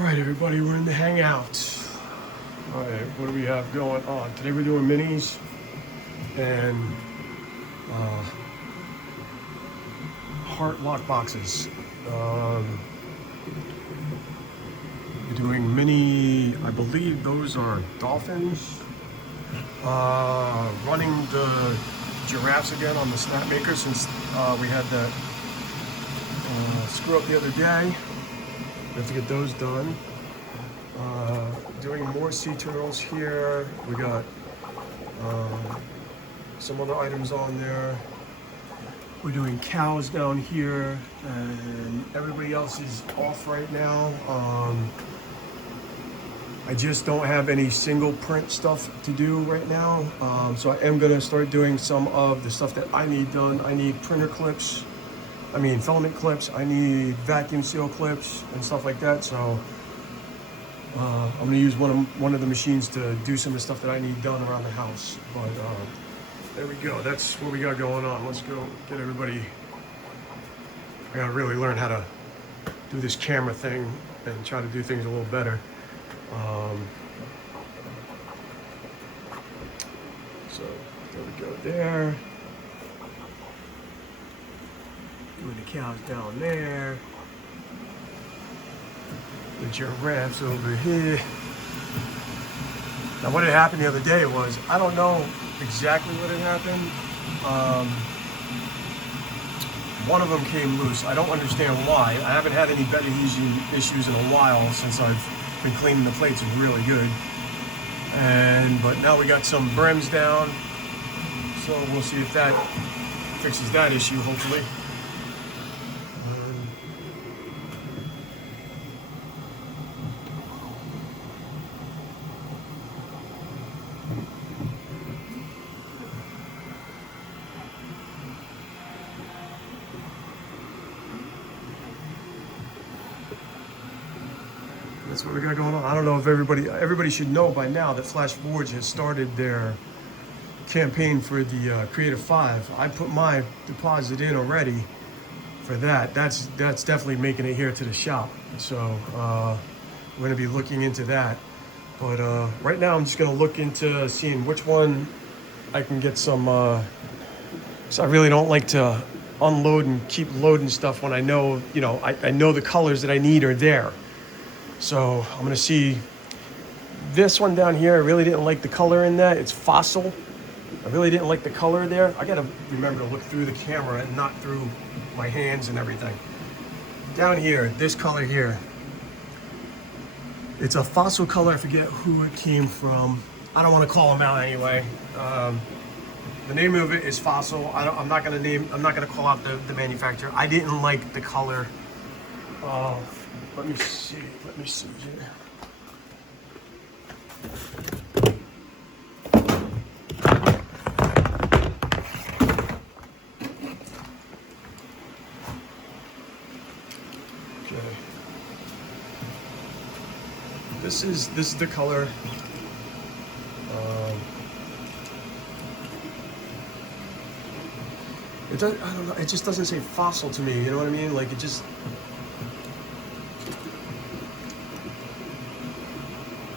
right, everybody, we're in the hangout. All right, what do we have going on? Today we're doing minis and heart lock boxes. We're doing mini, I believe those are dolphins. Running the giraffes again on the Snapmaker since we had that screw up the other day. We have to get those done. Doing more sea turtles here. We got some other items on there. We're doing cows down here, and everybody else is off right now. I just don't have any single print stuff to do right now. So I am gonna start doing some of the stuff that I need done. I need printer clips. Filament clips. I need vacuum seal clips and stuff like that. So I'm gonna use one of the machines to do some of the stuff that I need done around the house. But there we go. That's what we got going on. Let's go get everybody. I gotta really learn how to do this camera thing and try to do things a little better. So there we go there. Doing the cows down there. The giraffes over here. Now what had happened the other day was, I don't know exactly what had happened. One of them came loose. I don't understand why. I haven't had any bedding issues in a while since I've been cleaning the plates really good. But now we got some brims down. So we'll see if that fixes that issue, hopefully. That's what we got going on. I don't know if everybody should know by now that FlashForge has started their campaign for the Creative 5. I put my deposit in already for that. That's definitely making it here to the shop. So we're gonna be looking into that. But right now I'm just gonna look into seeing which one I can get some, so I really don't like to unload and keep loading stuff when I know, I know the colors that I need are there. So I'm gonna see this one down here. I really didn't like the color in that. It's fossil. I really didn't like the color there. I gotta remember to look through the camera and not through my hands and everything. Down here, this color here. It's a fossil color. I forget who it came from. I don't want to call them out anyway. The name of it is fossil. I'm not gonna call out the manufacturer. I didn't like the color. Let me see here. Okay. This is the color. I don't know. It just doesn't say fossil to me. You know what I mean? Like it just.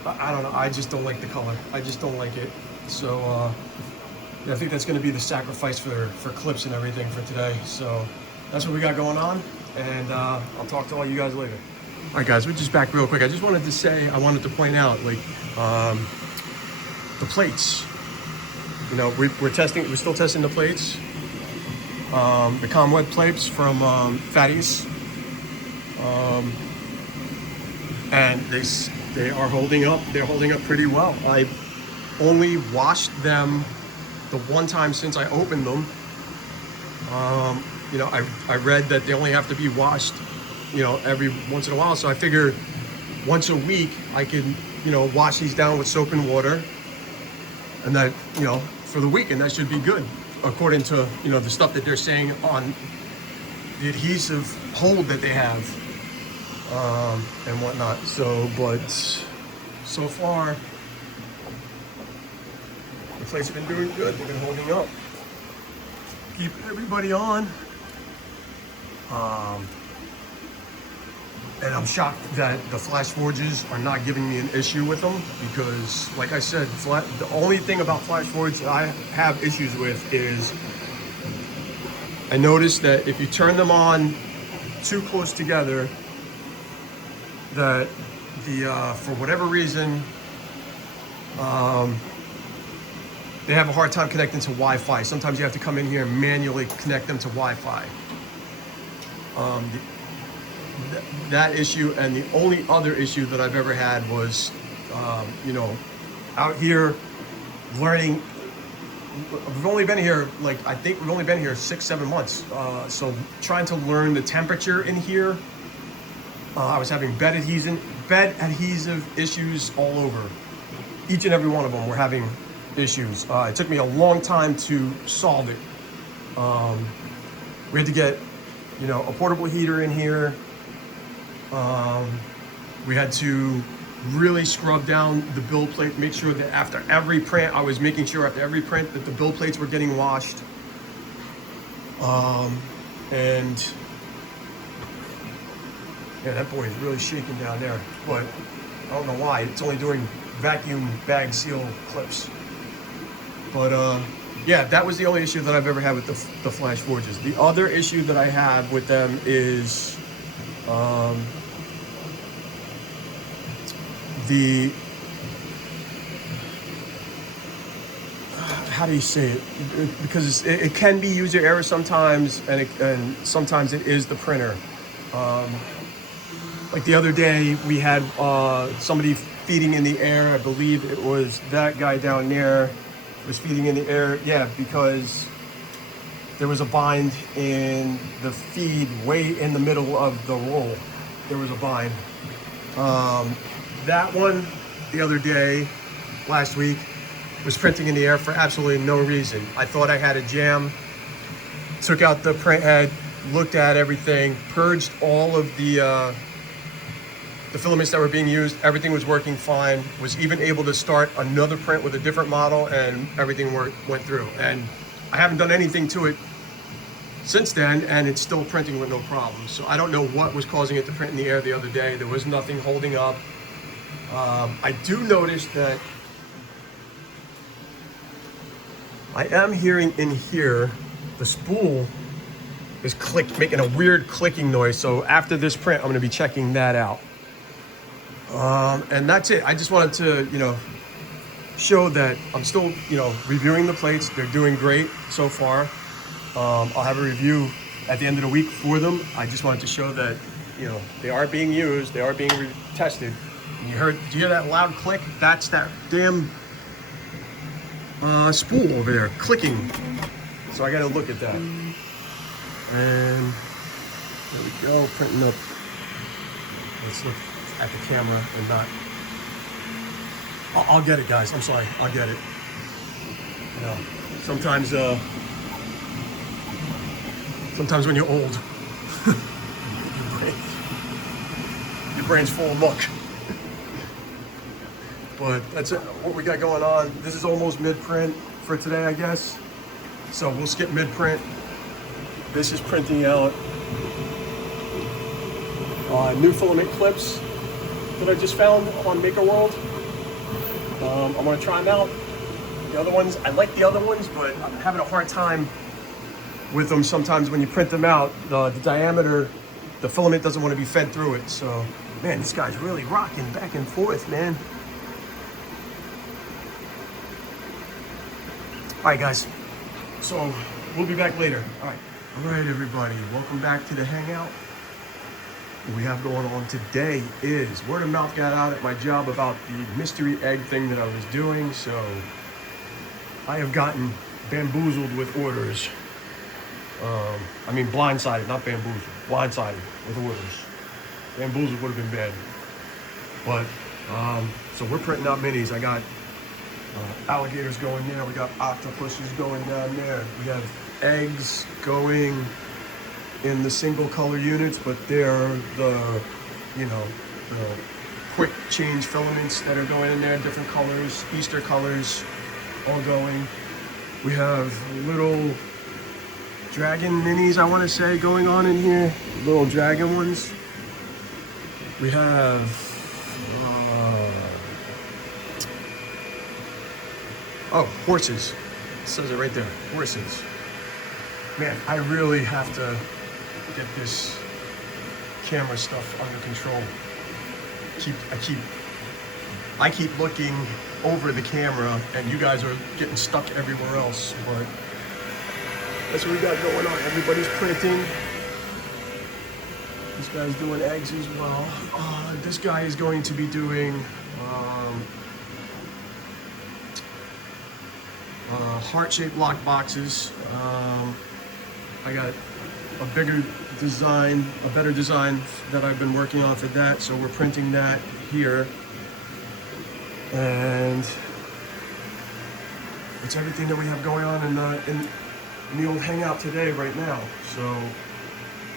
I don't know, I just don't like the color. I just don't like it. So, yeah, I think that's gonna be the sacrifice for clips and everything for today. So, that's what we got going on, and I'll talk to all you guys later. All right, guys, we're just back real quick. I just wanted to point out, like, the plates. We're still testing the plates. The Comweb plates from Fatty's. And they are holding up. They're holding up pretty well. I only washed them the one time since I opened them. I read that they only have to be washed, every once in a while. So I figure once a week I can, wash these down with soap and water, and that, for the weekend that should be good, according to the stuff that they're saying on the adhesive hold that they have. And whatnot. But so far, the plates have been doing good. They've been holding up. Keep everybody on. And I'm shocked that the FlashForges are not giving me an issue with them, because, like I said, the only thing about FlashForge that I have issues with is I noticed that if you turn them on too close together, that for whatever reason, they have a hard time connecting to Wi-Fi. Sometimes you have to come in here and manually connect them to Wi-Fi. That issue, and the only other issue that I've ever had was, you know, out here learning. We've only been here, like, I think we've only been here 6-7 months. So trying to learn the temperature in here, I was having bed adhesive issues all over. Each and every one of them were having issues. It took me a long time to solve it. We had to get, you know, a portable heater in here. We had to really scrub down the build plate, make sure that after every print, I was making sure after every print that the build plates were getting washed. And yeah, that boy is really shaking down there, but I don't know why. It's only doing vacuum bag seal clips. But yeah, that was the only issue that I've ever had with the FlashForges. The other issue that I have with them is how do you say it? Because it can be user error sometimes, and sometimes it is the printer. Like the other day, we had somebody feeding in the air. I believe it was that guy down there was feeding in the air. Yeah, because there was a bind in the feed way in the middle of the roll. There was a bind. That one, the other day, last week, was printing in the air for absolutely no reason. I thought I had a jam, took out the print head, looked at everything, purged all of the filaments that were being used. Everything was working fine. Was even able to start another print with a different model, and everything went through. And I haven't done anything to it since then, and it's still printing with no problems. So I don't know what was causing it to print in the air the other day. There was nothing holding up. I do notice that I am hearing in here, the spool is making a weird clicking noise. So after this print, I'm gonna be checking that out. And that's it. I just wanted to, you know, show that I'm still, you know, reviewing the plates. They're doing great so far. I'll have a review at the end of the week for them. I just wanted to show that, you know, they are being used, they are being tested. And did you hear that loud click? That's that damn spool over there clicking. So I gotta look at that. And there we go, printing up. Let's look at the camera and not. I'll get it, guys. I'm sorry. I'll get it. You know, sometimes when you're old, your brain's full of muck. But that's it, what we got going on. This is almost mid-print for today, I guess. So we'll skip mid-print. This is printing out new filament clips that I just found on Maker World. I'm gonna try them out. The other ones, I like the other ones, but I'm having a hard time with them. Sometimes when you print them out, the diameter, the filament doesn't want to be fed through it. So, man, this guy's really rocking back and forth, man. All right, guys. So we'll be back later. All right, everybody. Welcome back to the Hangout. What we have going on today is word of mouth got out at my job about the mystery egg thing that I was doing. So I have gotten bamboozled with orders. I mean blindsided, not bamboozled. Blindsided with orders. Bamboozled would have been bad. But so we're printing out minis. I got alligators going there. We got octopuses going down there. We have eggs going in the single color units, but they're the, you know, the quick change filaments that are going in there, different colors, Easter colors, all going. We have little dragon minis, I want to say, going on in here, little dragon ones. We have horses. It says it right there, horses. Man, I really have to get this camera stuff under control. I keep looking over the camera, and you guys are getting stuck everywhere else. But that's what we got going on. Everybody's printing. This guy's doing eggs as well. This guy is going to be doing heart-shaped lock boxes. I got a better design that I've been working on for that, so we're printing that here. And it's everything that we have going on in the old hangout today right now. So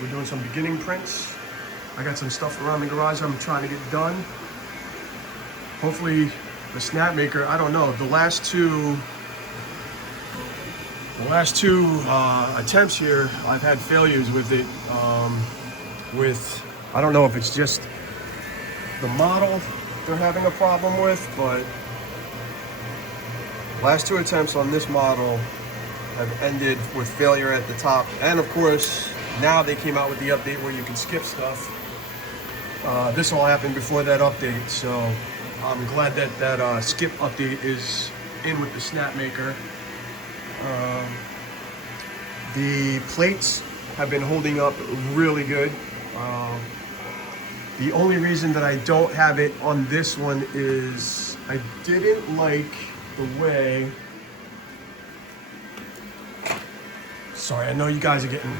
we're doing some beginning prints. I got some stuff around the garage I'm trying to get done. Hopefully the Snapmaker, I don't know, the last two attempts here, I've had failures with it. I don't know if it's just the model they're having a problem with, but last two attempts on this model have ended with failure at the top. And of course, now they came out with the update where you can skip stuff. This all happened before that update, so I'm glad that skip update is in with the Snapmaker. The plates have been holding up really good. The only reason that I don't have it on this one is I didn't like the way... Sorry, I know you guys are getting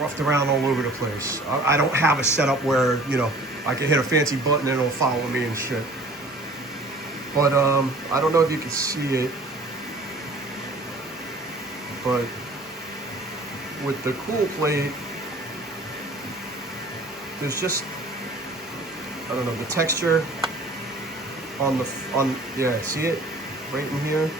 roughed around all over the place. I don't have a setup where, you know, I can hit a fancy button and it'll follow me and shit. But I don't know if you can see it, but with the cool plate, there's just, I don't know, the texture yeah, see it right in here?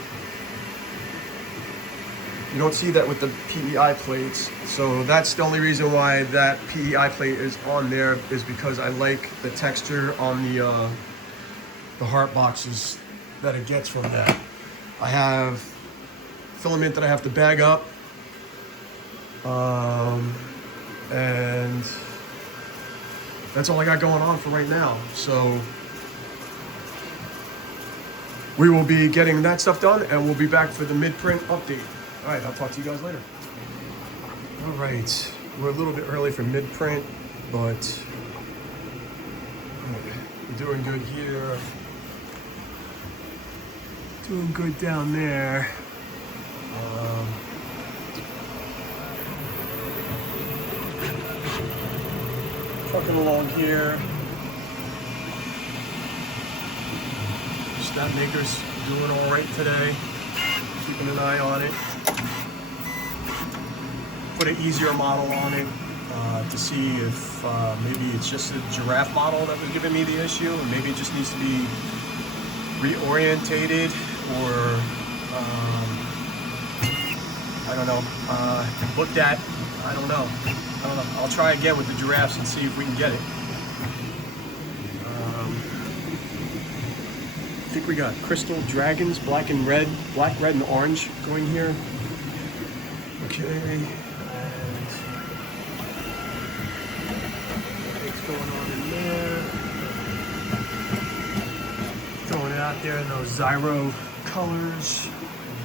You don't see that with the PEI plates, so that's the only reason why that PEI plate is on there, is because I like the texture on the heart boxes that it gets from that. I have filament that I have to bag up, and that's all I got going on for right now. So we will be getting that stuff done, and we'll be back for the mid-print update. All right, I'll talk to you guys later. All right, we're a little bit early for mid-print, but we're doing good here. Doing good down there. Trucking along here. Snapmaker's doing all right today. Keeping an eye on it. Put an easier model on it to see if maybe it's just a giraffe model that was giving me the issue, or maybe it just needs to be reorientated, or I don't know, looked at. I don't know. I'll try again with the giraffes and see if we can get it. I think we got crystal dragons, black, red, and orange going here. Okay, and what's going on in there? Throwing it out there in those Zyro colors.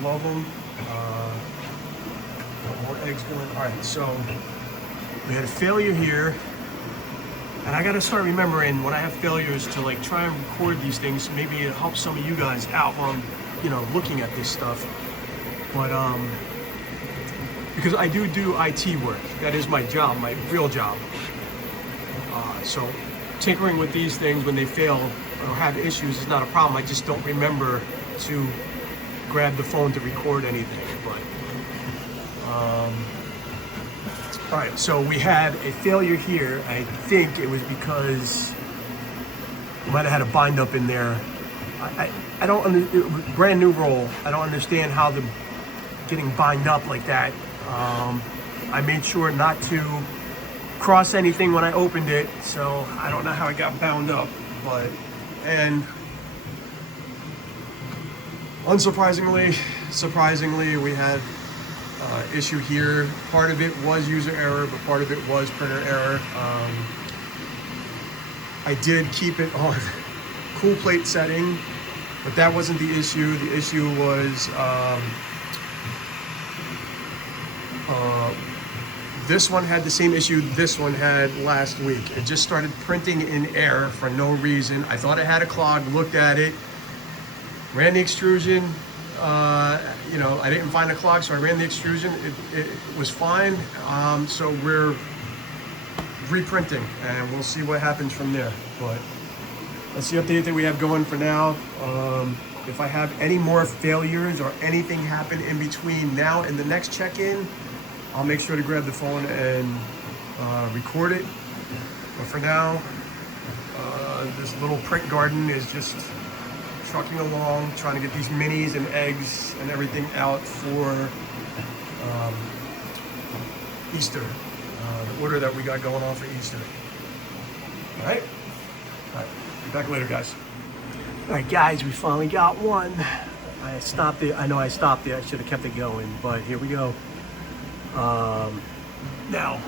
Love them. More eggs going. All right, so we had a failure here. And I gotta start remembering when I have failures to like try and record these things. Maybe it helps some of you guys out while I'm, you know, looking at this stuff. But because I do IT work, that is my job, my real job. So tinkering with these things when they fail or have issues is not a problem. I just don't remember to grab the phone to record anything. But all right, so we had a failure here. I think it was because we might have had a bind up in there. I don't, it was brand new roll. I don't understand how the getting bind up like that. I made sure not to cross anything when I opened it, so I don't know how it got bound up, and surprisingly, we had issue here. Part of it was user error, but part of it was printer error. I did keep it on cool plate setting, but that wasn't the issue. The issue was this one had the same issue this one had last week. It just started printing in air for no reason. I thought it had a clog, looked at it, ran the extrusion. You know, I didn't find a clog, so I ran the extrusion. It was fine. So we're reprinting, and we'll see what happens from there. But that's the update that we have going for now. If I have any more failures or anything happen in between now and the next check-in, I'll make sure to grab the phone and record it. But for now, this little print garden is just trucking along, trying to get these minis and eggs and everything out for Easter, the order that we got going on for Easter. All right, be back later, guys. All right, guys, we finally got one. I stopped it. I know I stopped it. I should have kept it going, but here we go. Now,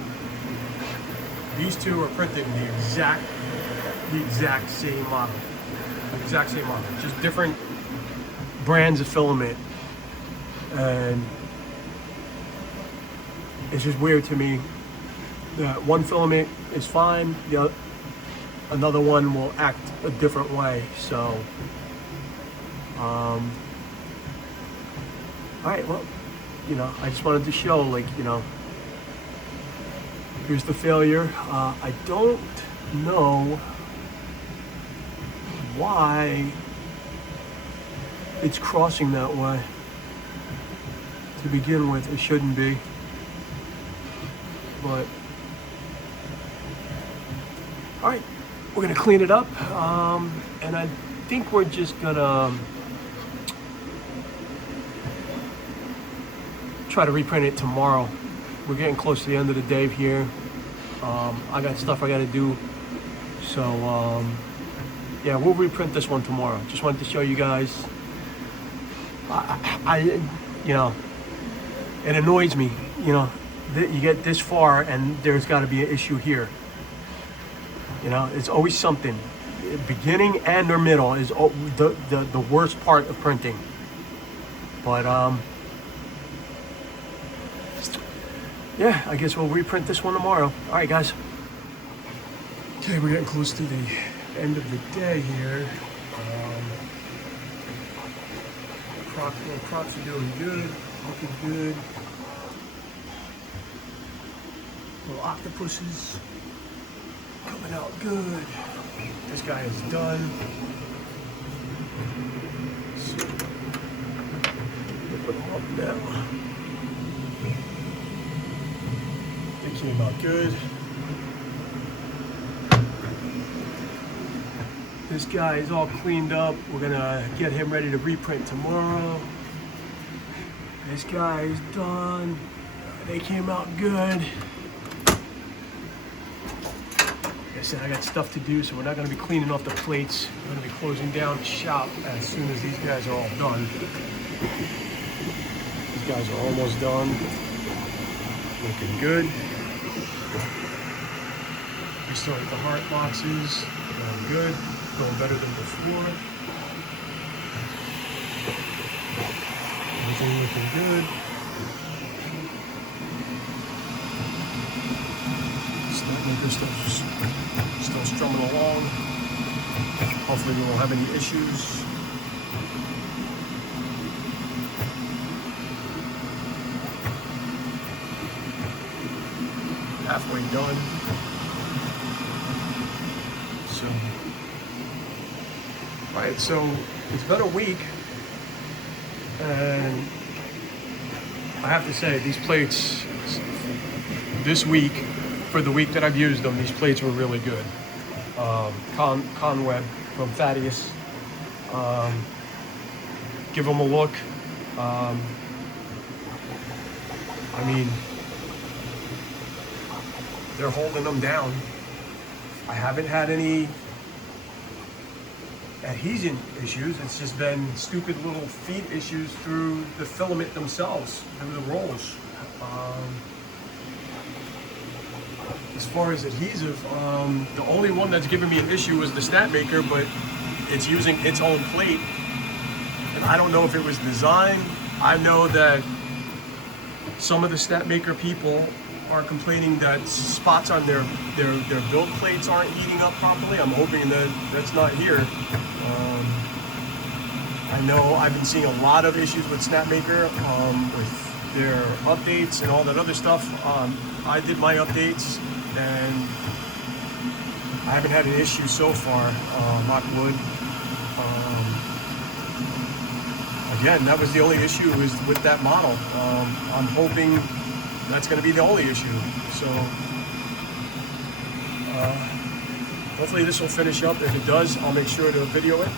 these two are printing the exact same model. Exact same model, just different brands of filament, and it's just weird to me that one filament is fine, another one will act a different way. So, all right, well, you know, I just wanted to show, like, you know, here's the failure. I don't know why it's crossing that way. To begin with, it shouldn't be, but all right, we're gonna clean it up, and I think we're just gonna try to reprint it tomorrow. We're getting close to the end of the day here. I got stuff I gotta do, so yeah, we'll reprint this one tomorrow. Just wanted to show you guys. You know, it annoys me, you know, that you get this far and there's got to be an issue here. You know, it's always something. Beginning and or middle is the worst part of printing. But yeah, I guess we'll reprint this one tomorrow. All right, guys. Okay, we're getting close to the end of the day here. Crops are doing good, looking good. Little octopuses coming out good. This guy is done. So, we'll put them up now. They came out good. This guy is all cleaned up. We're gonna get him ready to reprint tomorrow. This guy is done. They came out good. Like I said, I got stuff to do, so we're not gonna be cleaning off the plates. We're gonna be closing down shop as soon as these guys are all done. These guys are almost done. Looking good. We started the heart boxes. Going good. Going better than before. Everything looking good. Snapmaker stuff still strumming along. Hopefully we won't have any issues. Halfway done. So. Right, so it's been a week, and I have to say, these plates this week, for the week that I've used them, these plates were really good. Conweb from Thaddeus. Give them a look. I mean, they're holding them down. I haven't had any adhesion issues. It's just been stupid little feed issues through the filament themselves, through the rolls. As far as adhesive, the only one that's given me an issue was the Snapmaker, but it's using its own plate. And I don't know if it was designed. I know that some of the Snapmaker people are complaining that spots on their build plates aren't heating up properly. I'm hoping that that's not here. I know I've been seeing a lot of issues with Snapmaker with their updates and all that other stuff. I did my updates and I haven't had an issue so far, knock wood. Again, that was the only issue was with that model. I'm hoping that's going to be the only issue. So hopefully this will finish up. If it does, I'll make sure to video it.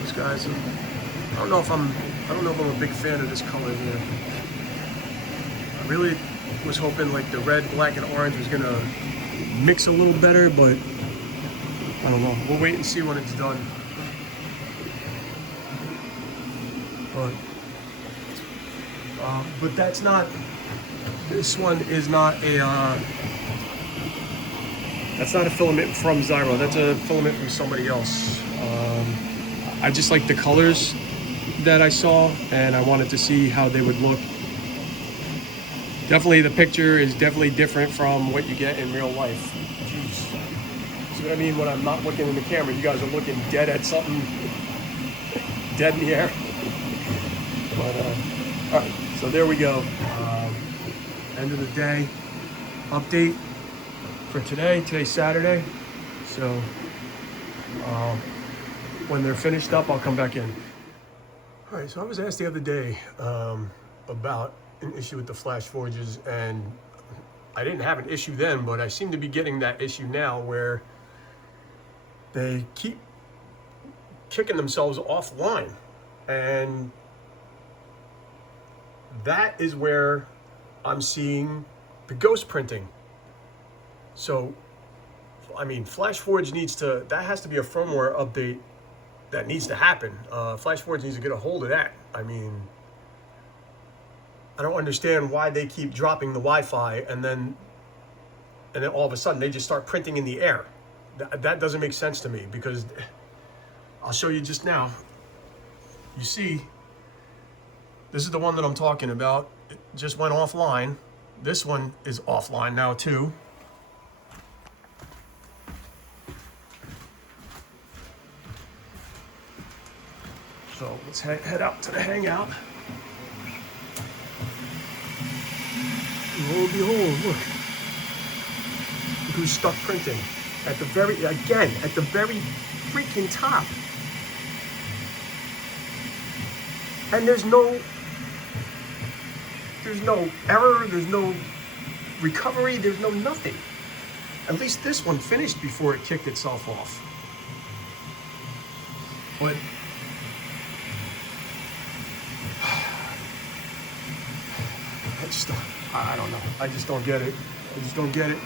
These guys, I don't know if I'm a big fan of this color here. I really was hoping like the red, black, and orange was gonna mix a little better, but I don't know. We'll wait and see when it's done. But that's not. This one is not a. That's not a filament from Zyro. That's a filament from somebody else. I just like the colors that I saw, and I wanted to see how they would look. Definitely, the picture is definitely different from what you get in real life. Jeez. See what I mean? When I'm not looking in the camera, you guys are looking dead at something, dead in the air. But all right, so there we go. End of the day update for today. Today's Saturday, so when they're finished up, I'll come back in. All right, so I was asked the other day about an issue with the FlashForges, and I didn't have an issue then, but I seem to be getting that issue now where they keep kicking themselves offline, and that is where I'm seeing the ghost printing. So, I mean, FlashForge needs to, that has to be a firmware update that needs to happen. FlashForge needs to get a hold of that. I mean, I don't understand why they keep dropping the Wi-Fi and then all of a sudden they just start printing in the air. That doesn't make sense to me, because I'll show you just now. You see, this is the one that I'm talking about. It just went offline. This one is offline now too. So let's head out to the hangout. Lo and behold, look who's stuck printing at the very, again, at the very freaking top. And there's no error, there's no recovery, there's no nothing. At least this one finished before it kicked itself off. But I don't know. I just don't get it. I just don't get it.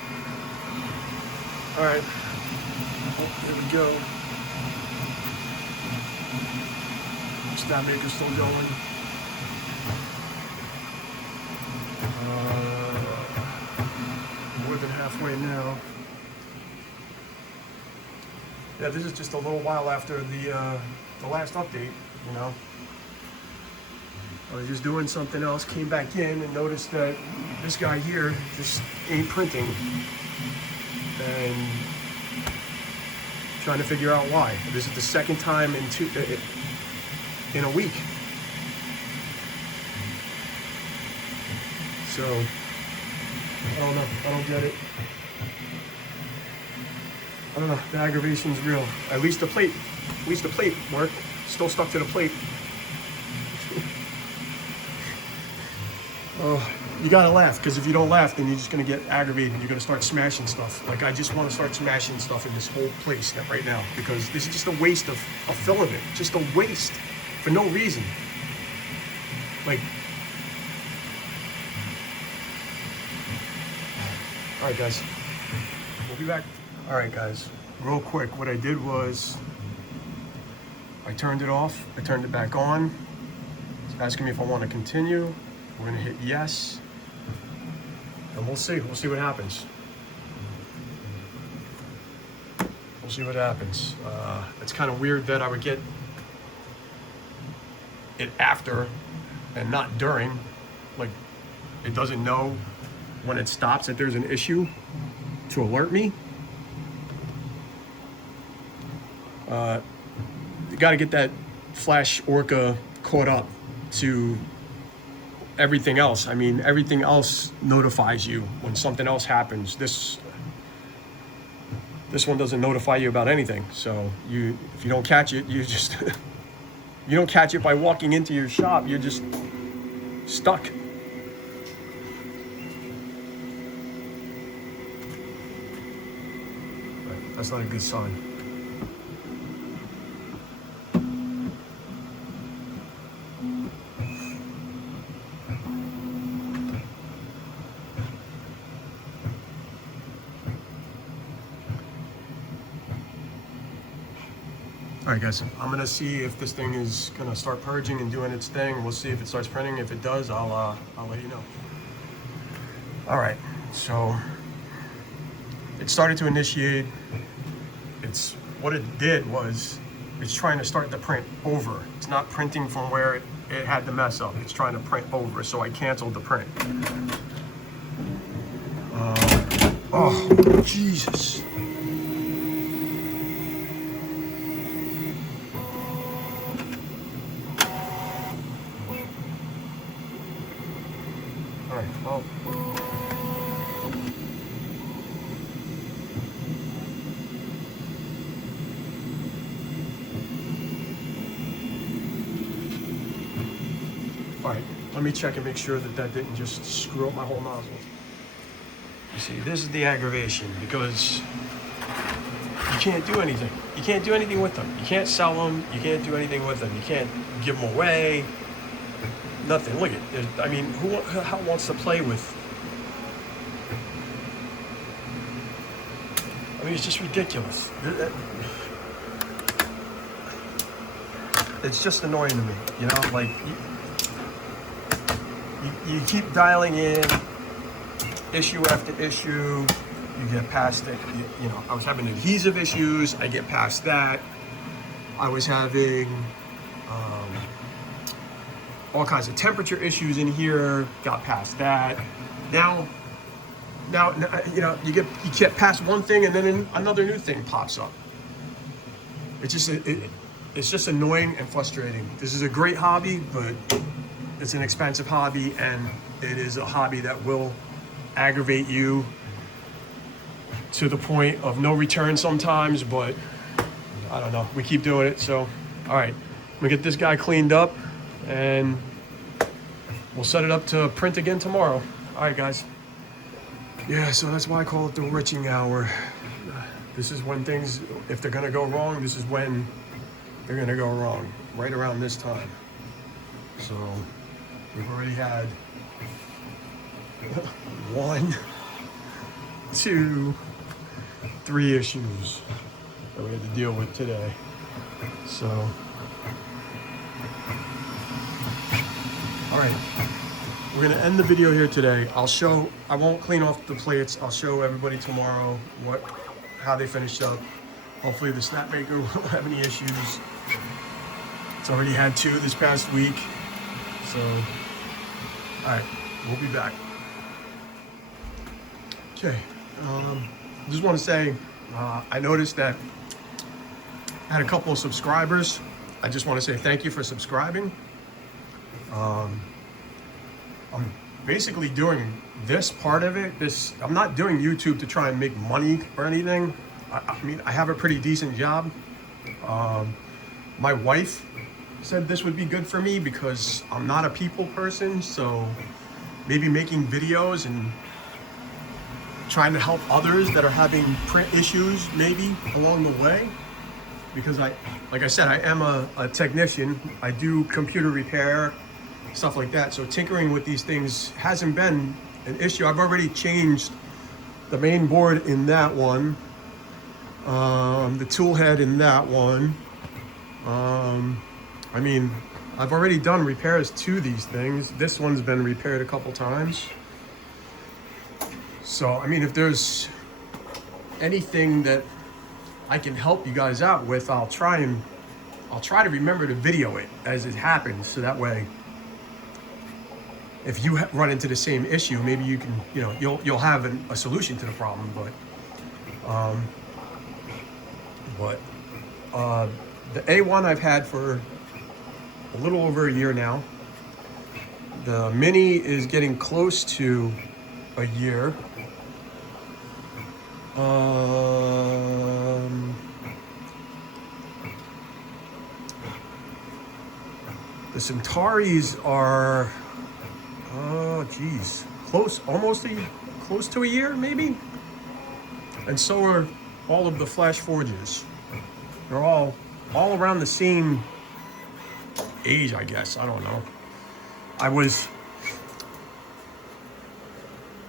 All right. Oh, there we go. Snapmaker's still going. More than halfway now. Yeah, this is just a little while after the last update, you know. I was just doing something else, came back in and noticed that this guy here just ain't printing, and trying to figure out why. This is the second time in a week. So I don't know. I don't get it. I don't know. The aggravation's real. At least the plate worked. Still stuck to the plate. Oh, you gotta laugh, because if you don't laugh, then you're just gonna get aggravated. You're gonna start smashing stuff. Like, I just want to start smashing stuff in this whole place right now, because this is just a waste of filament. Just a waste for no reason. Like, all right, guys, we'll be back. All right, guys, real quick, what I did was I turned it off, I turned it back on. It's asking me if I want to continue. We're gonna hit yes, and we'll see what happens. We'll see what happens. It's kind of weird that I would get it after and not during. Like, it doesn't know when it stops that there's an issue to alert me. You got to get that Flash Orca caught up to everything else. I mean, everything else notifies you when something else happens. This one doesn't notify you about anything. So if you don't catch it, you just you don't catch it by walking into your shop. You're just stuck. Right, that's not a good sign. All right, guys, I'm gonna see if this thing is gonna start purging and doing its thing. We'll see if it starts printing. If it does, I'll let you know. All right, so it started to initiate. What it did was it's trying to start the print over. It's not printing from where it had the mess up. It's trying to print over, so I canceled the print. Oh, Jesus. Well, all right, let me check and make sure that didn't just screw up my whole nozzle. You see, this is the aggravation, because you can't do anything. You can't do anything with them. You can't sell them. You can't do anything with them. You can't give them away. Nothing. Look at it. I mean, how wants to play with? I mean, it's just ridiculous. It's just annoying to me, you know. Like you keep dialing in issue after issue. You get past it. You know, I was having adhesive issues. I get past that. I was having all kinds of temperature issues in here, got past that. Now, you know, you get past one thing and then another new thing pops up. It's just annoying and frustrating. This is a great hobby, but it's an expensive hobby, and it is a hobby that will aggravate you to the point of no return sometimes, but I don't know, we keep doing it. So, all right, I'm gonna get this guy cleaned up, and we'll set it up to print again tomorrow. All right, guys. Yeah, so that's why I call it the witching hour. This is when things, if they're gonna go wrong, this is when they're gonna go wrong, right around this time. So we've already had 1, 2, 3 issues that we had to deal with today. So, all right, we're gonna end the video here today. I won't clean off the plates. I'll show everybody tomorrow how they finished up. Hopefully the Snapmaker won't have any issues. It's already had 2 this past week. So, all right, we'll be back. Okay, just want to say, I noticed that I had a couple of subscribers. I just want to say thank you for subscribing. I'm basically doing this part of it. I'm not doing YouTube to try and make money or anything. I mean, I have a pretty decent job. My wife said this would be good for me because I'm not a people person, so maybe making videos and trying to help others that are having print issues maybe along the way. Because like I said, I am a technician. I do computer repair stuff like that. So tinkering with these things hasn't been an issue. I've already changed the main board in that one, the tool head in that one. I mean, I've already done repairs to these things. This one's been repaired a couple times. So, I mean, if there's anything that I can help you guys out with, I'll try to remember to video it as it happens, so that way, if you run into the same issue, maybe you can, you know, you'll have a solution to the problem. But the A1 I've had for a little over a year now. The Mini is getting close to a year. The Centauris are, oh geez, close to a year maybe. And so are all of the FlashForges. They're all around the same age, I guess. I don't know.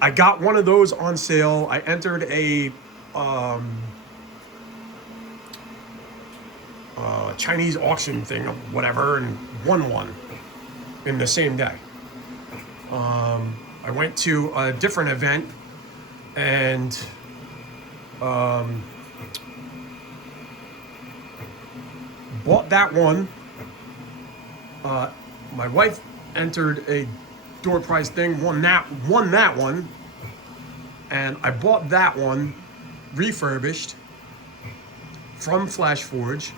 I got one of those on sale. I entered a Chinese auction thing or whatever and won one in the same day. I went to a different event and bought that one. My wife entered a door prize thing, won that one, and I bought that one refurbished from FlashForge,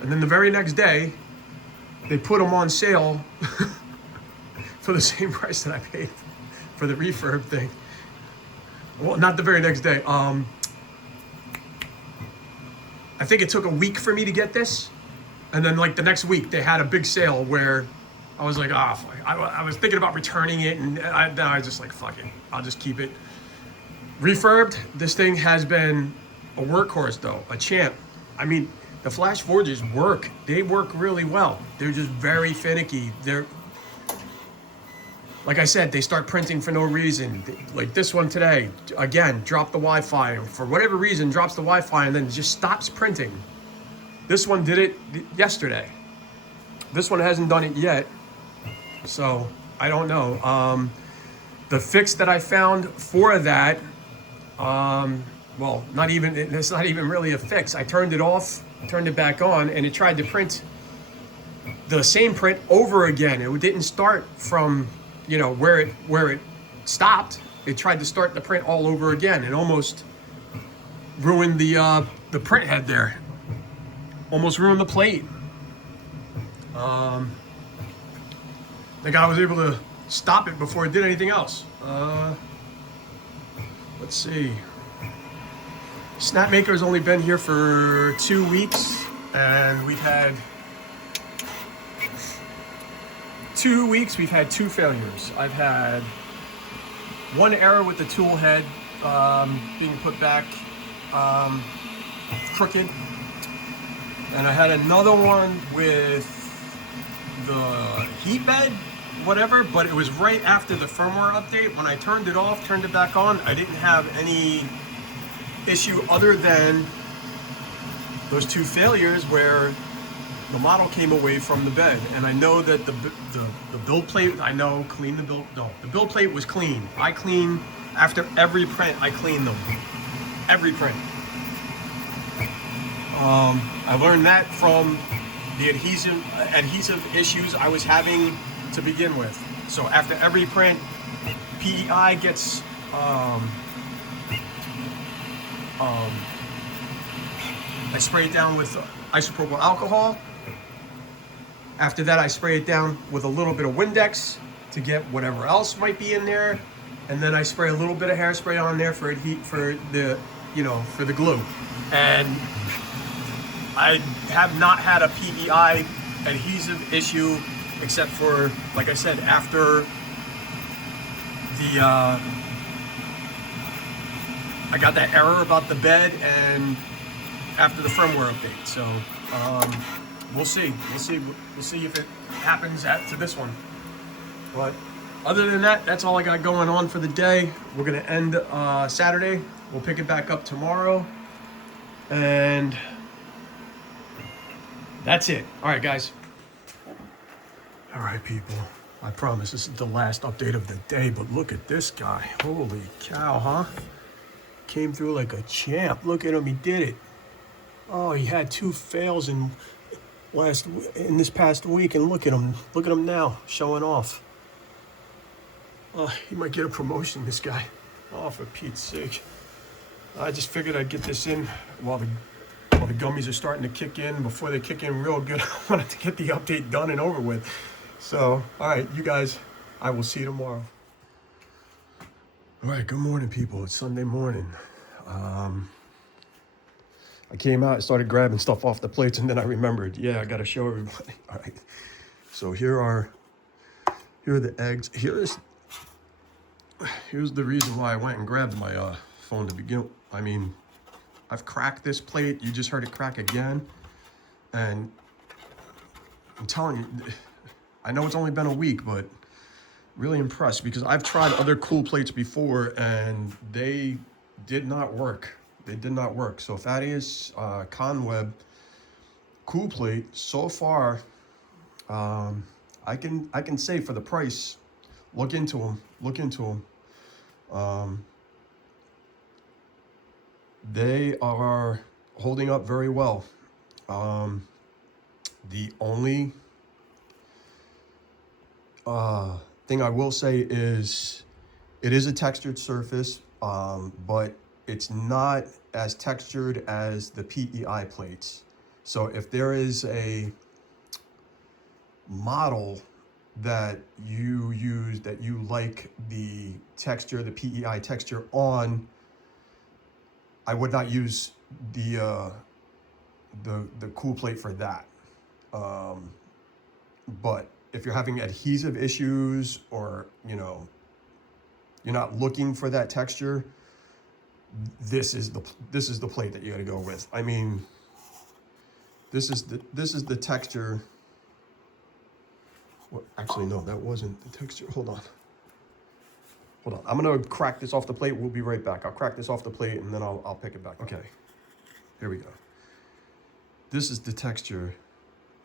and then the very next day they put them on sale for the same price that I paid for the refurb thing. Well, not the very next day. I think it took a week for me to get this. And then like the next week they had a big sale where I was like, I was thinking about returning it, and then I was just like, fuck it, I'll just keep it. Refurbed, this thing has been a workhorse though, a champ. I mean, the FlashForges work. They work really well. They're just very finicky. They're, like I said, they start printing for no reason. Like this one today, again, dropped the Wi-Fi. For whatever reason, drops the Wi-Fi and then just stops printing. This one did it yesterday. This one hasn't done it yet. So, I don't know. The fix that I found for that, well, it's not even really a fix. I turned it off, turned it back on, and it tried to print the same print over again. It didn't start from, you know, where it stopped. It tried to start the print all over again. It almost ruined the print head there. Almost ruined the plate. The guy was able to stop it before it did anything else. Let's see. Snapmaker's only been here for 2 weeks, and we've had 2 weeks. We've had 2 failures. I've had one error with the tool head being put back crooked. And I had another one with the heat bed, whatever, but it was right after the firmware update. When I turned it off, turned it back on, I didn't have any issue other than those 2 failures where the model came away from the bed. And I know that the build plate, the build plate was clean. I clean, after every print, I clean them. Every print. I learned that from the adhesive issues I was having to begin with. So after every print, PEI gets I spray it down with isopropyl alcohol. After that, I spray it down with a little bit of Windex to get whatever else might be in there, and then I spray a little bit of hairspray on there for the glue. And I have not had a PEI adhesive issue, except for, like I said, after the I got that error about the bed and after the firmware update. So we'll see. We'll see if it happens to this one. But other than that, that's all I got going on for the day. We're gonna end Saturday. We'll pick it back up tomorrow, and that's it. All right, guys. All right, people. I promise this is the last update of the day, but look at this guy. Holy cow, huh? Came through like a champ. Look at him, he did it. Oh, he had 2 fails in this past week, and look at him now, showing off. He might get a promotion, this guy. Oh, for Pete's sake. I just figured I'd get this in while the gummies are starting to kick in. Before they kick in real good, I wanted to get the update done and over with. So, all right, you guys, I will see you tomorrow. All right, good morning, people. It's Sunday morning. I came out, I started grabbing stuff off the plates, and then I remembered, yeah, I got to show everybody. All right, so here are the eggs. Here's the reason why I went and grabbed my phone to begin with. I mean, I've cracked this plate. You just heard it crack again. And I'm telling you, I know it's only been a week, but really impressed because I've tried other cool plates before and they did not work. They did not work. So Thaddeus Conweb cool plate so far, I can say for the price, look into them. They are holding up very well. The only thing I will say is it is a textured surface, but it's not as textured as the PEI plates. So if there is a model that you use that you like the texture, the PEI texture on, I would not use the cool plate for that. But if you're having adhesive issues or you're not looking for that texture, this is the plate that you got to go with. I mean, this is the texture. Well, actually, no, that wasn't the texture. Hold on. I'm gonna crack this off the plate. We'll be right back. I'll crack this off the plate and then I'll pick it back. Okay, here we go. This is the texture.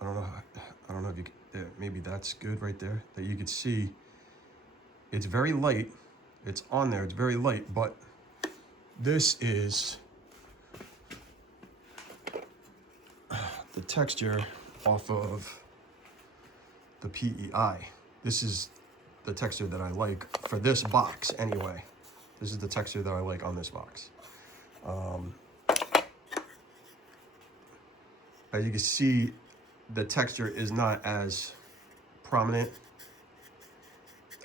I don't know if you could, maybe that's good right there, that you could see. It's very light. It's on there. It's very light, but this is the texture off of the PEI. This is the texture that I like for this box anyway. This is the texture that I like on this box. As you can see, the texture is not as prominent.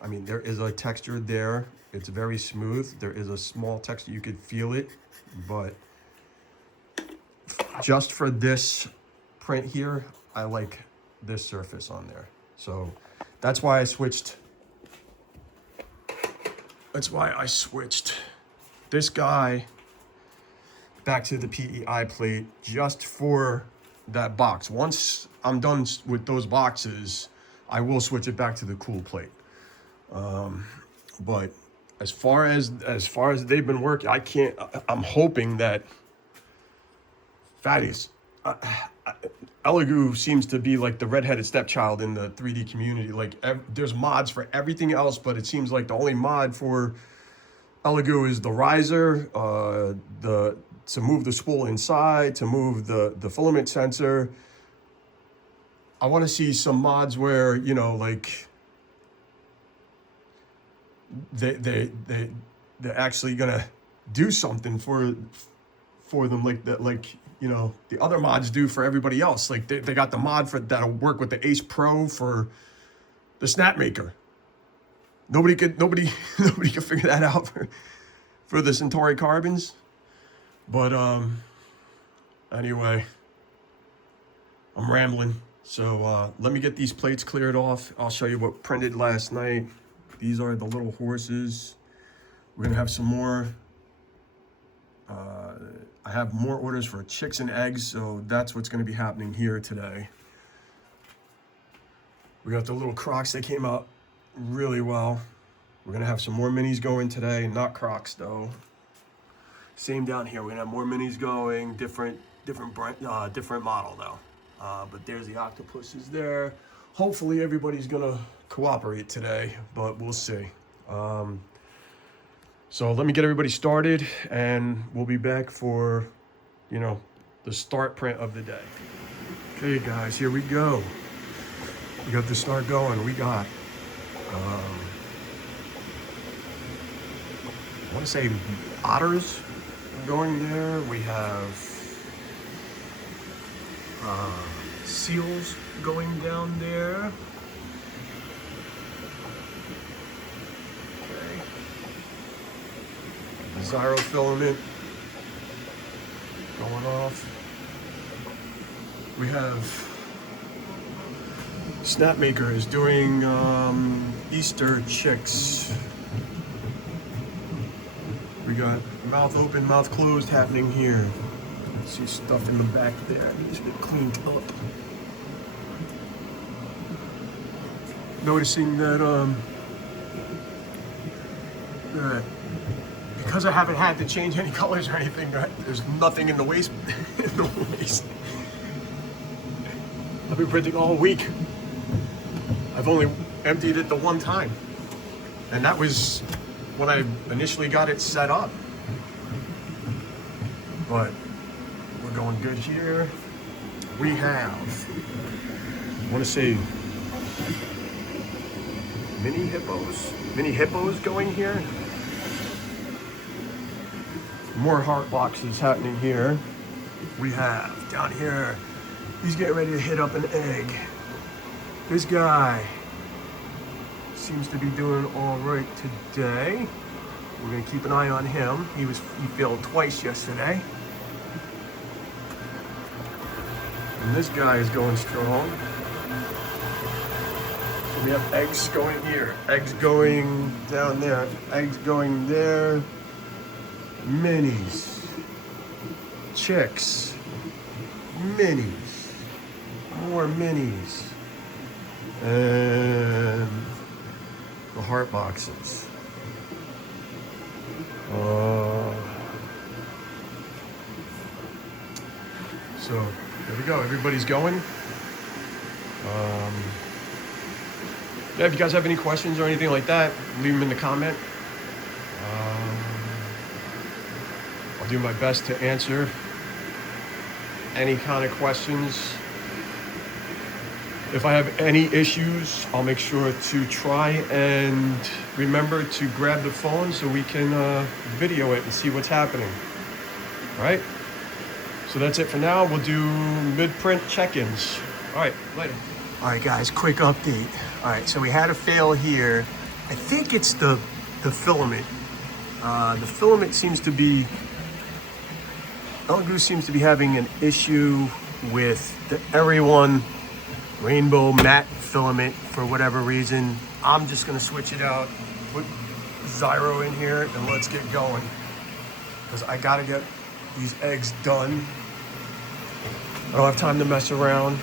I mean, there is a texture there. It's very smooth. There is a small texture. You could feel it, but just for this print here, I like this surface on there. So that's why I switched. That's why I switched this guy back to the PEI plate just for that box. Once I'm done with those boxes, I will switch it back to the cool plate. But as far as they've been working, I'm hoping that Thaddeus, Elegoo seems to be like the redheaded stepchild in the 3D community. Like there's mods for everything else, but it seems like the only mod for Elegoo is the riser, to move the spool inside, to move the filament sensor. I want to see some mods where, like they're actually gonna do something for them, like that, the other mods do for everybody else. Like they got the mod that'll work with the Ace Pro for the Snapmaker. Nobody could figure that out for the Centauri carbons. But anyway, I'm rambling. So let me get these plates cleared off. I'll show you what printed last night. These are the little horses. We're gonna have some more. I have more orders for chicks and eggs, so that's what's gonna be happening here today. We got the little Crocs that came out really well. We're gonna have some more minis going today, not Crocs though. Same down here. We're gonna have more minis going, different model though. But there's the octopuses there. Hopefully everybody's gonna cooperate today, but we'll see. So let me get everybody started, and we'll be back for, you know, the start print of the day. Okay, guys, here we go. We got the start going. We got, I want to say otters going there. We have seals going down there. Okay. The Zyro filament going off. We have Snapmaker is doing Easter chicks. We got mouth open, mouth closed happening here. See stuff in the back there. Needs to be cleaned up. Noticing that that because I haven't had to change any colors or anything, there's nothing in the waste. In the waste. I've been printing all week. I've only emptied it the one time, and that was when I initially got it set up. But we're going good here. We have, I want to say, mini hippos going here. More heart boxes happening here. We have down here, he's getting ready to hit up an egg. This guy seems to be doing all right today. We're gonna keep an eye on him. He failed twice yesterday. And this guy is going strong. So we have eggs going here, eggs going down there, eggs going there, minis, chicks, minis, more minis, and the heart boxes. So there we go. Everybody's going. Yeah, if you guys have any questions or anything like that, leave them in the comment. I'll do my best to answer any kind of questions. If I have any issues, I'll make sure to try and remember to grab the phone so we can video it and see what's happening. All right? So that's it for now. We'll do mid-print check-ins. All right, later. All right, guys, quick update. All right, so we had a fail here. I think it's the filament. The filament seems to be, Elegoo seems to be having an issue with the Everyone rainbow matte filament for whatever reason. I'm just gonna switch it out, put Zyro in here, and let's get going. Because I gotta get these eggs done. I don't have time to mess around.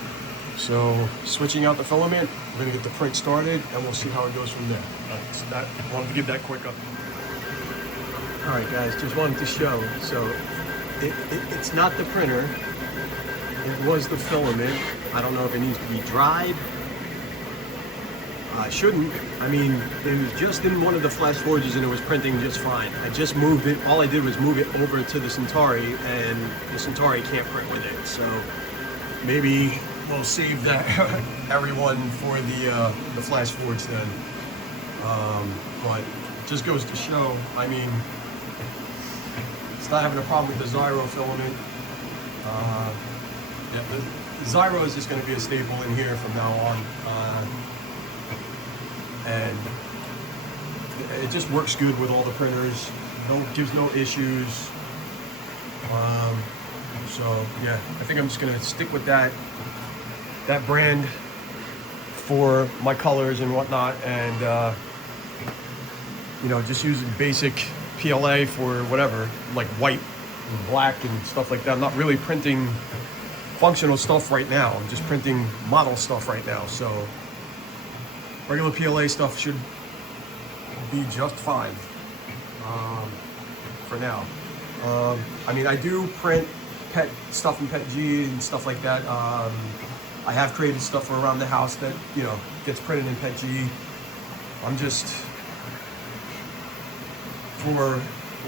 So switching out the filament, we're gonna get the print started, and we'll see how it goes from there. All right, so that, I wanted to give that quick update. All right, guys, just wanted to show. So it's not the printer. It was the filament. I don't know if it needs to be dried. Shouldn't. I mean, it was just in one of the FlashForges and it was printing just fine. I just moved it. All I did was move it over to the Centauri, and the Centauri can't print with it. So maybe we'll save that everyone for the FlashForge then. But it just goes to show. I mean, it's not having a problem with the Zyro filament. Yeah, the Zyro is just going to be a staple in here from now on, and it just works good with all the printers. Gives no issues. So yeah, I think I'm just going to stick with that brand for my colors and whatnot, and you know, just using basic PLA for whatever, like white and black and stuff like that. I'm not really printing functional stuff right now. I'm just printing model stuff right now. So regular PLA stuff should be just fine for now. I mean, I do print pet stuff in PetG and stuff like that. I have created stuff around the house that, you know, gets printed in PetG. I'm just, for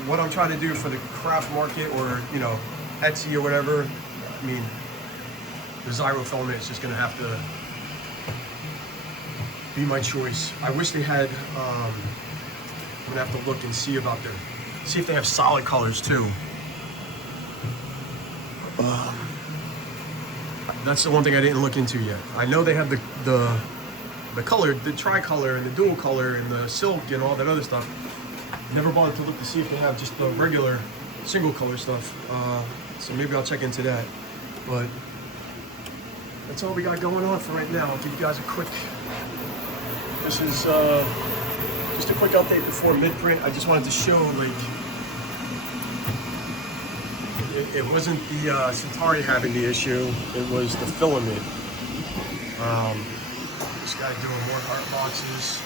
what I'm trying to do for the craft market, or, you know, Etsy or whatever, I mean, the Zyro filament is just gonna have to be my choice. I wish they had, I'm gonna have to look and see about see if they have solid colors too. That's the one thing I didn't look into yet. I know they have the color, the tricolor and the dual color and the silk and all that other stuff. Never bothered to look to see if they have just the regular single color stuff. So maybe I'll check into that. But that's all we got going on for right now. I'll give you guys a quick, this is just a quick update before mid-print. I just wanted to show, like, it wasn't the Centauri having the issue, it was the filament. This guy doing more heart boxes.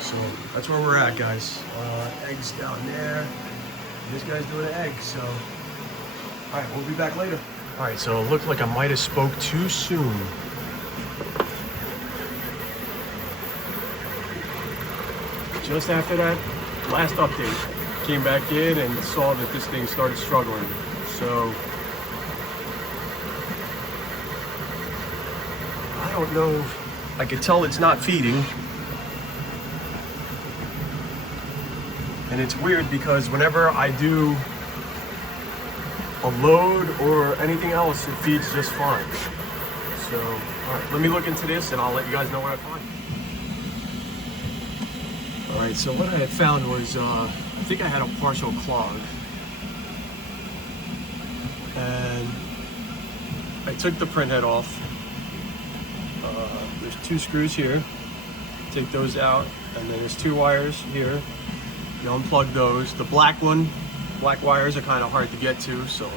So that's where we're at, guys. Eggs down there. This guy's doing an egg, so. All right, we'll be back later. All right, so it looked like I might have spoke too soon. Just after that last update, came back in and saw that this thing started struggling. So I don't know. I could tell it's not feeding. And it's weird because whenever I do a load or anything else, it feeds just fine. So, all right, let me look into this and I'll let you guys know what I find. All right, so what I had found was, I think I had a partial clog. And I took the print head off. There's 2 screws here. Take those out, and then there's 2 wires here. You unplug those. The black wires are kind of hard to get to, so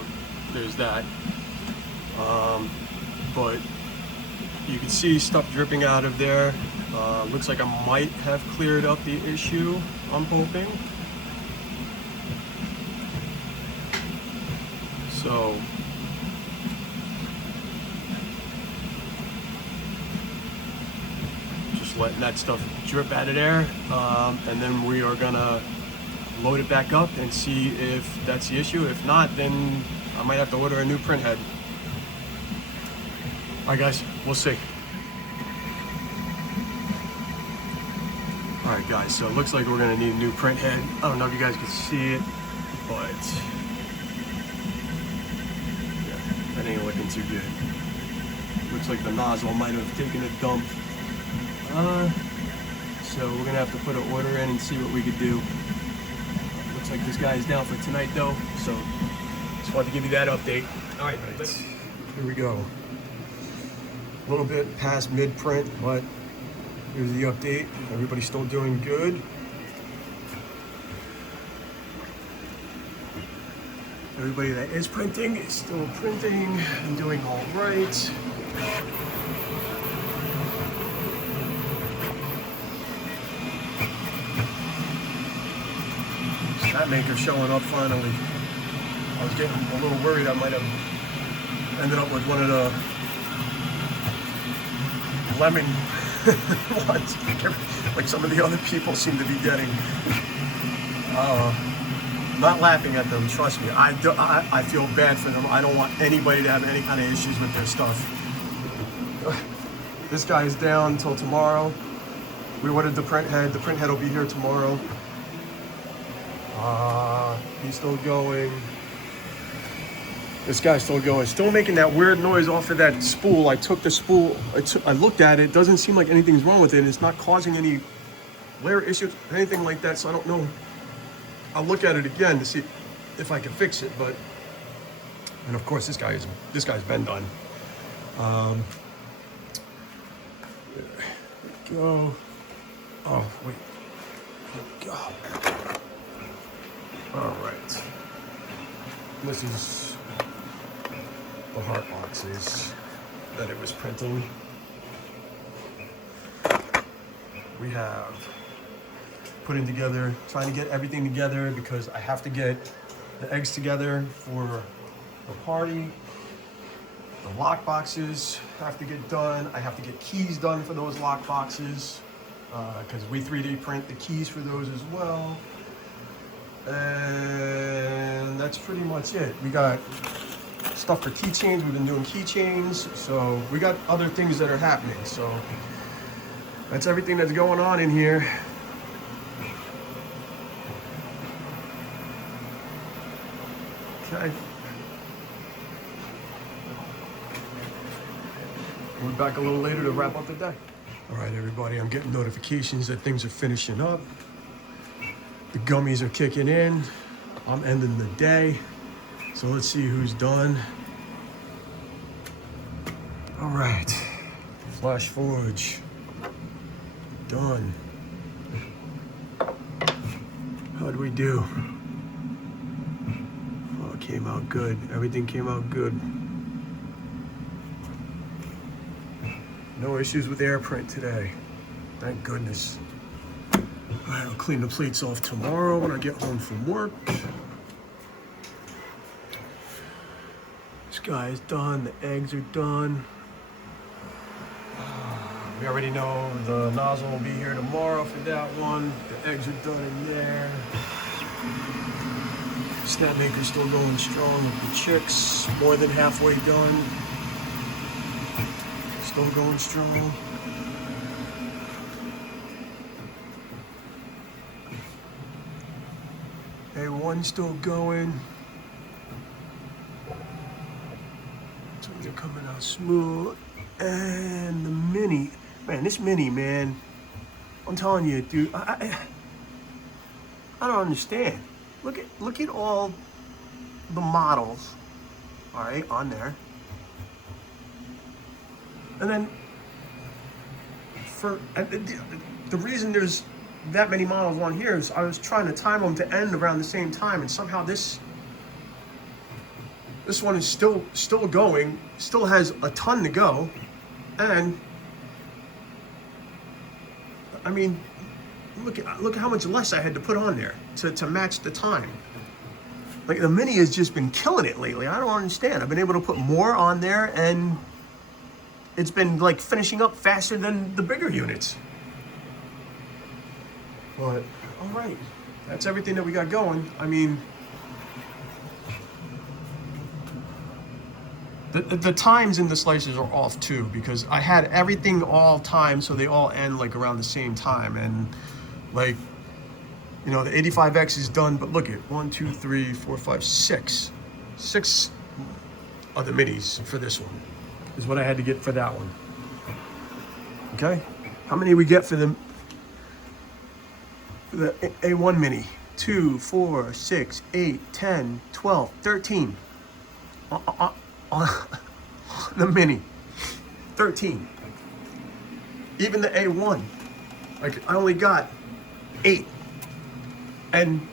there's that. But you can see stuff dripping out of there. Looks like I might have cleared up the issue, I'm hoping. So just letting that stuff drip out of there, and then we are gonna load it back up and see if that's the issue. If not, then I might have to order a new print head. All right, guys, we'll see. All right, guys, so it looks like we're gonna need a new print head. I don't know if you guys can see it, but yeah, that ain't looking too good. Looks like the nozzle might have taken a dump. So we're gonna have to put an order in and see what we could do. Looks like this guy is down for tonight though, so just wanted to give you that update. All right, here we go. A little bit past mid-print, but here's the update. Everybody's still doing good. Everybody that is printing is still printing and doing all right. Snapmaker showing up finally. I was getting a little worried I might have ended up with one of the lemon ones, like some of the other people seem to be getting. Not laughing at them, trust me. I feel bad for them. I don't want anybody to have any kind of issues with their stuff. This guy is down until tomorrow. We ordered the print head. The print head will be here tomorrow. He's still going. This guy's still going. Still making that weird noise off of that spool. I took the spool, I looked at it. Doesn't seem like anything's wrong with it. It's not causing any layer issues, anything like that. So I don't know. I'll look at it again to see if I can fix it. But, and of course, this guy's been done. There we go. Oh wait. Here we go. All right. This is the heart boxes that it was printing. We have putting together, trying to get everything together because I have to get the eggs together for the party. The lock boxes have to get done. I have to get keys done for those lock boxes because we 3D print the keys for those as well. And that's pretty much it. We got stuff for keychains. We've been doing keychains. So we got other things that are happening. So that's everything that's going on in here. Okay. We'll be back a little later to wrap up the day. All right, everybody, I'm getting notifications that things are finishing up. The gummies are kicking in. I'm ending the day. So let's see who's done. All right, FlashForge, done. How'd we do? Oh, it came out good. Everything came out good. No issues with AirPrint today. Thank goodness. All right, I'll clean the plates off tomorrow when I get home from work. This guy is done. The eggs are done. We already know the nozzle will be here tomorrow for that one. The eggs are done in there. Snapmaker's still going strong with the chicks. More than halfway done. Still going strong. A1 still going. Things are coming out smooth. And the mini, man, this mini, man, I'm telling you, dude, I don't understand. Look at all the models, all right, on there. And then for the reason there's that many models on here is I was trying to time them to end around the same time, and somehow this one is still going, still has a ton to go, and I mean, look at how much less I had to put on there to match the time. Like the mini has just been killing it lately. I don't understand. I've been able to put more on there, and it's been like finishing up faster than the bigger units. But all right, that's everything that we got going. I mean, the times in the slices are off too, because I had everything all time, so they all end like around the same time. And like, you know, the 85X is done, but look at 1, 2, 3, 4, 5, 6 of the minis for this one is what I had to get for that one. Okay, how many we get for the A1 mini? 2, 4, 6, 8, 10, 12, 13. The mini, 13. Even the A1, like I only got 8. And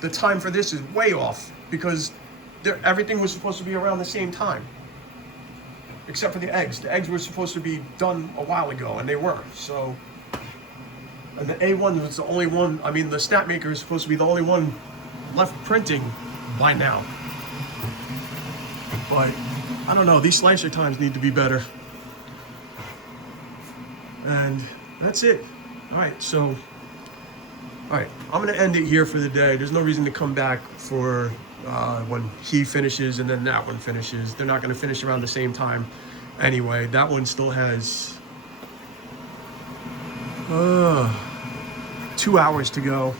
the time for this is way off because everything was supposed to be around the same time. Except for the eggs. The eggs were supposed to be done a while ago, and they were. So, and the A1 was the only one, I mean, the Snapmaker is supposed to be the only one left printing by now. But, I don't know, these slicer times need to be better. And that's it. All right, so, all right, I'm gonna end it here for the day. There's no reason to come back for when he finishes and then that one finishes. They're not gonna finish around the same time anyway. That one still has 2 hours to go.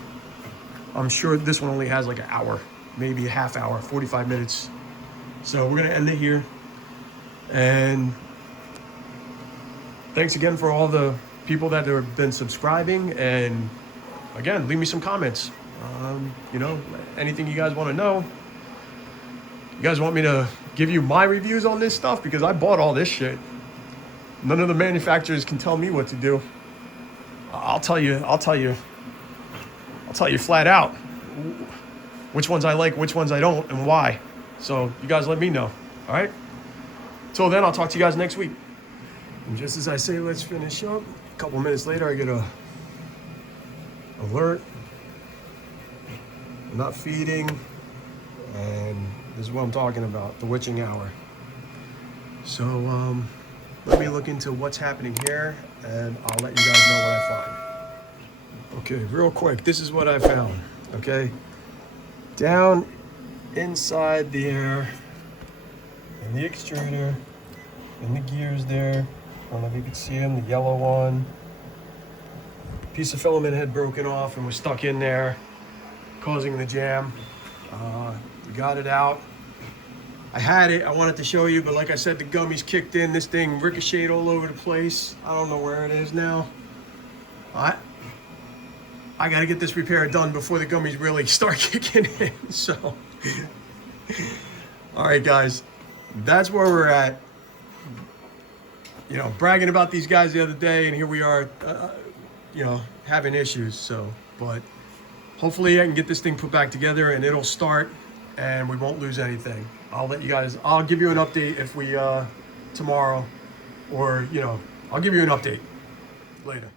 I'm sure this one only has like an hour, maybe a half hour, 45 minutes. So we're gonna end it here. And thanks again for all the people that have been subscribing. And again, leave me some comments. You know, anything you guys want to know. You guys want me to give you my reviews on this stuff? Because I bought all this shit. None of the manufacturers can tell me what to do. I'll tell you flat out which ones I like, which ones I don't, and why. So you guys let me know, all right? Till then, I'll talk to you guys next week. And just as I say, let's finish up. A couple minutes later, I get a alert, not feeding, and this is what I'm talking about, the witching hour. So let me look into what's happening here, and I'll let you guys know what I find. Okay, real quick, this is what I found, okay? Down inside there, in the extruder, in the gears there, I don't know if you can see them, the yellow one. Piece of filament had broken off and was stuck in there, causing the jam. We got it out. I had it, I wanted to show you, but like I said, the gummies kicked in. This thing ricocheted all over the place. I don't know where it is now. I gotta get this repair done before the gummies really start kicking in, so. All right, guys, that's where we're at. You know, bragging about these guys the other day, and here we are, you know, having issues, so. But hopefully I can get this thing put back together and it'll start and we won't lose anything. I'll give you an update if we, tomorrow, or, you know, I'll give you an update later.